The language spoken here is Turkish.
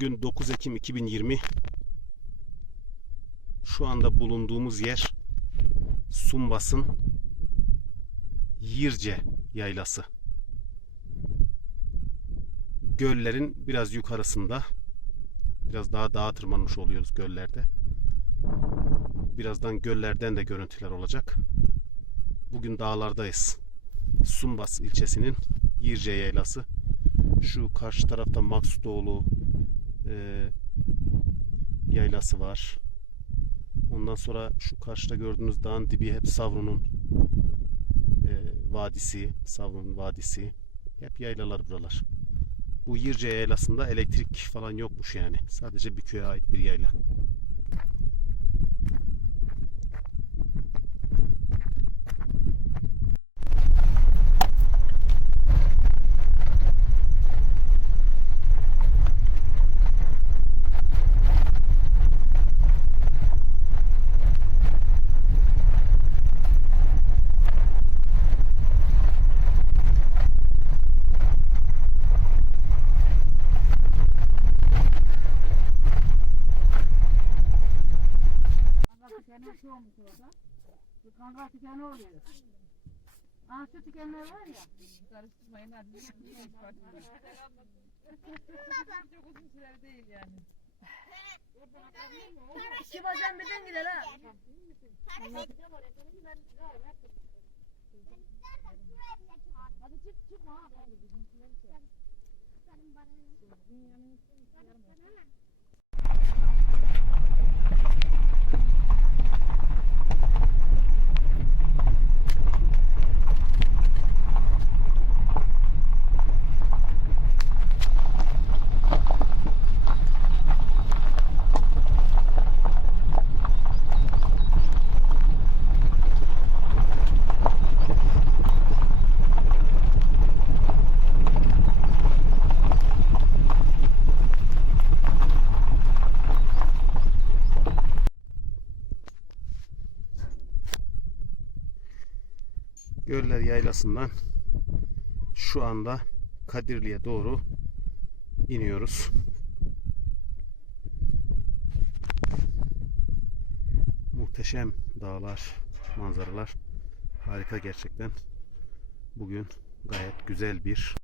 Bugün 9 Ekim 2020. Şu anda bulunduğumuz yer Sumbas'ın Yirce yaylası. Göllerin biraz yukarısında. Biraz daha dağa tırmanmış oluyoruz göllerde. Birazdan göllerden de görüntüler olacak. Bugün dağlardayız. Sumbas ilçesinin Yirce yaylası. Şu karşı tarafta Maksutoğlu e, yaylası var. Ondan sonra şu karşıda gördüğünüz dağın dibi hep Savru'nun e, vadisi, Savru'nun vadisi. Hep yaylalar buralar. Bu Yirce yaylasında elektrik falan yokmuş yani. Sadece bir köye ait bir yayla. Şu olmuş orada. Bu kanka tükeni oluyor. Aa şu tükenler var ya. Karıştırmayın hadi. Çok uzun süre değil yani. İki bacağım birden gider ha. Hadi çık çıkma ha. Göller Yaylası'ndan şu anda Kadirli'ye doğru iniyoruz. Muhteşem dağlar, manzaralar harika gerçekten. Bugün gayet güzel bir